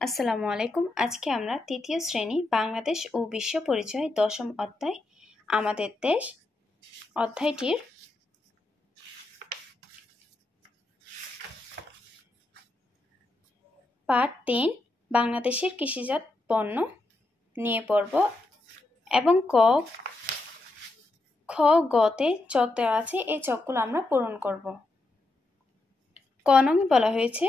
আসসালামু আলাইকুম। আজকে আমরা তৃতীয় শ্রেণী বাংলাদেশ ও বিশ্ব পরিচয় ১০ম অধ্যায় আমাদের দেশ অধ্যায়টির পার্ট ৩ বাংলাদেশের কৃষিজাত পণ্য নিয়ে পড়ব এবং খ গতে চক দেওয়া আছে। এই চকগুলো আমরা পূরণ করব। ক নং বলা হয়েছে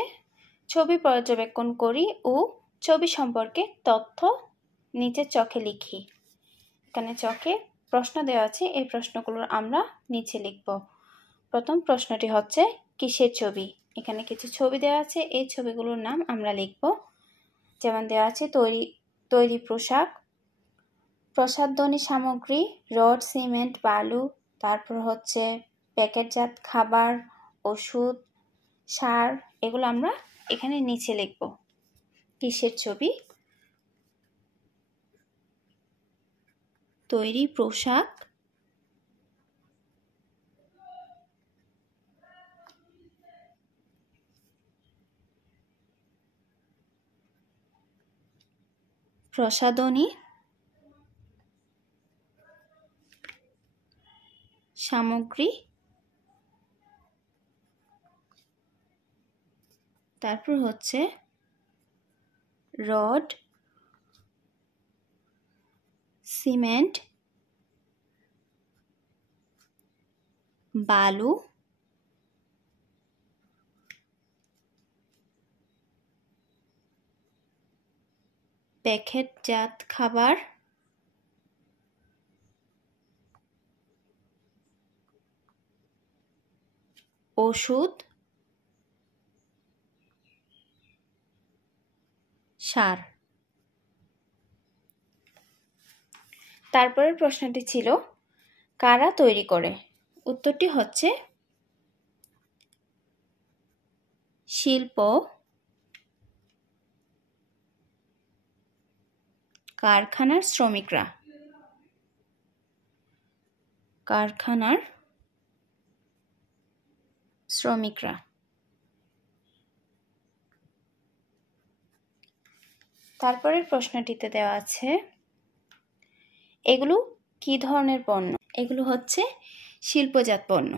ছবি পর্যবেক্ষণ করি ও ছবি সম্পর্কে তথ্য নিচের চকে লিখি। এখানে চকে প্রশ্ন দেওয়া আছে, এই প্রশ্নগুলো আমরা নিচে লিখব। প্রথম প্রশ্নটি হচ্ছে কিসের ছবি। এখানে কিছু ছবি দেওয়া আছে, এই ছবিগুলোর নাম আমরা লিখব। যেমন দেওয়া আছে তৈরি পোশাক, প্রসাধনী সামগ্রী, রড, সিমেন্ট, বালু, তারপর হচ্ছে প্যাকেটজাত খাবার, ওষুধ, সার, এগুলো আমরা এখানে নিচে লিখব। কিসের ছবি? তৈরি পোশাক, প্রসাধনী সামগ্রী, তারপর হচ্ছে রড, সিমেন্ট, বালু, প্যাকেটজাত খাবার, ওষুধ, সার। তারপরের প্রশ্নটি ছিল কারা তৈরি করে। উত্তরটি হচ্ছে শিল্প, কারখানার শ্রমিকরা। কারখানার শ্রমিকরা। তারপরের প্রশ্নটিতে দেওয়া আছে এগুলো কি ধরনের পণ্য। এগুলো হচ্ছে শিল্পজাত পণ্য।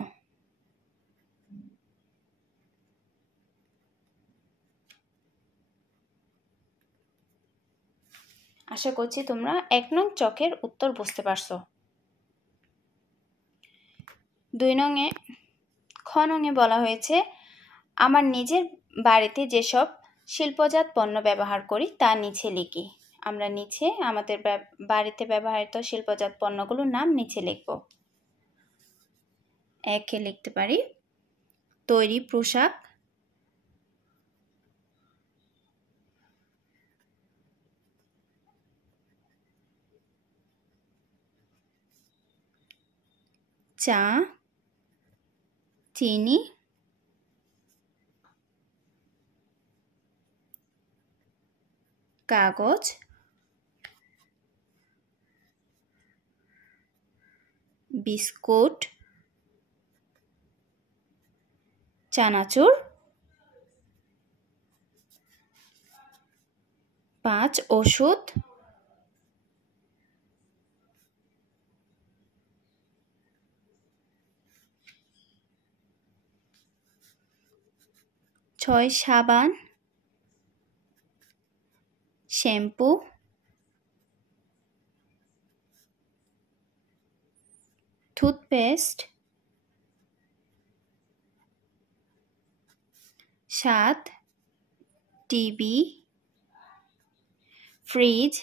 আশা করছি তোমরা ১ নং চকের উত্তর বুঝতে পারছো। ২ নংয়ে খ নংয়ে বলা হয়েছে আমার নিজের বাড়িতে যেসব শিল্পজাত পণ্য ব্যবহার করি তা নিচে লিখি। আমরা নিচে আমাদের বাড়িতে ব্যবহৃত শিল্পজাত পণ্যগুলোর নাম নিচে লিখব। ১-এ লিখতে পারি তৈরি পোশাক, চা, চিনি, কাগজ, বিস্কুট, চানাচুর, ৫ ওষুধ, ৬ সাবান, shampoo, ৭ toothpaste, ৭ TV, fridge,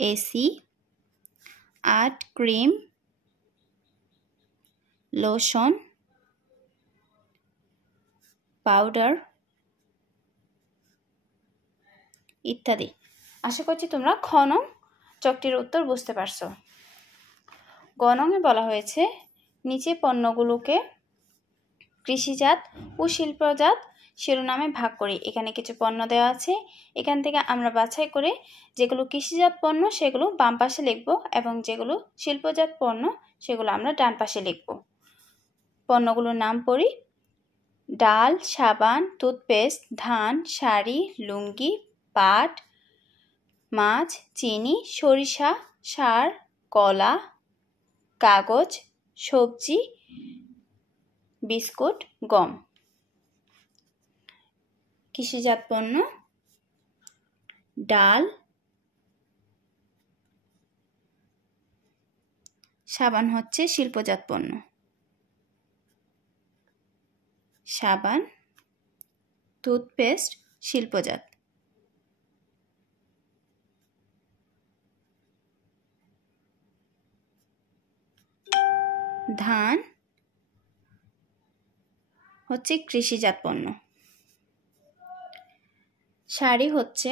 AC, ৮ cream, lotion, powder ইত্যাদি। আশা করছি তোমরা খ নং চকটির উত্তর বুঝতে পারছো। গ নংয়ে বলা হয়েছে নিচে পণ্যগুলোকে কৃষিজাত ও শিল্পজাত শিরোনামে ভাগ করি। এখানে কিছু পণ্য দেওয়া আছে, এখান থেকে আমরা বাছাই করে যেগুলো কৃষিজাত পণ্য সেগুলো বাম পাশে লিখব এবং যেগুলো শিল্পজাত পণ্য সেগুলো আমরা ডান পাশে লিখব। পণ্যগুলোর নাম পড়ি। ডাল, সাবান, টুথপেস্ট, ধান, শাড়ি, লুঙ্গি, পাট, মাছ, চিনি, সরিষা, সার, কলা, কাগজ, সবজি, বিস্কুট, গম। কৃষিজাত পণ্য: ডাল, সাবান হচ্ছে শিল্পজাত পণ্য। সাবান, টুথপেস্ট শিল্পজাত। ধান হচ্ছে কৃষিজাত পণ্য। শাড়ি হচ্ছে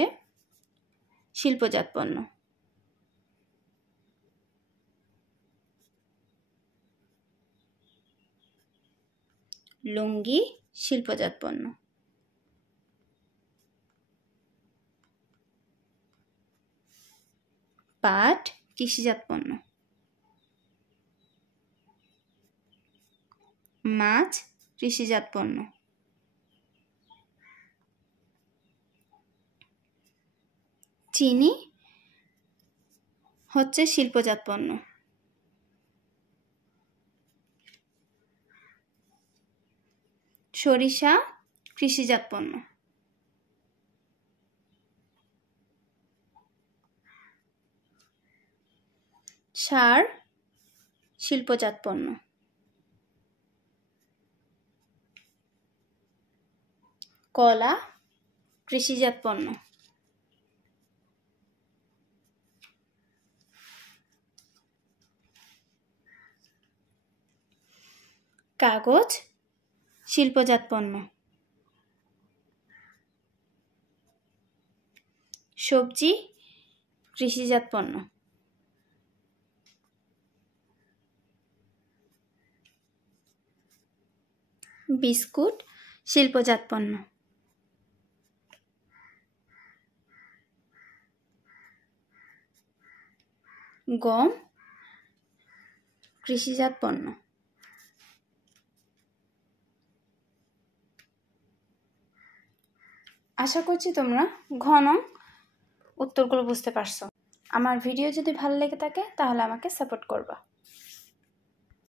শিল্পজাত পণ্য। লুঙ্গি শিল্পজাত পণ্য। পাট কৃষিজাত পণ্য। মাছ কৃষিজাত পণ্য। চিনি হচ্ছে শিল্পজাত পণ্য। সরিষা কৃষিজাত পণ্য। সার শিল্পজাত পণ্য। কলা কৃষিজাত পণ্য। কাগজ শিল্পজাত পণ্য। সবজি কৃষিজাত পণ্য। বিস্কুট শিল্পজাত পণ্য। গম কৃষিজাত পণ্য। আশা করছি তোমরা ঘন উত্তরগুলো বুঝতে পারছো। আমার ভিডিও যদি ভালো লেগে থাকে তাহলে আমাকে সাপোর্ট করবা।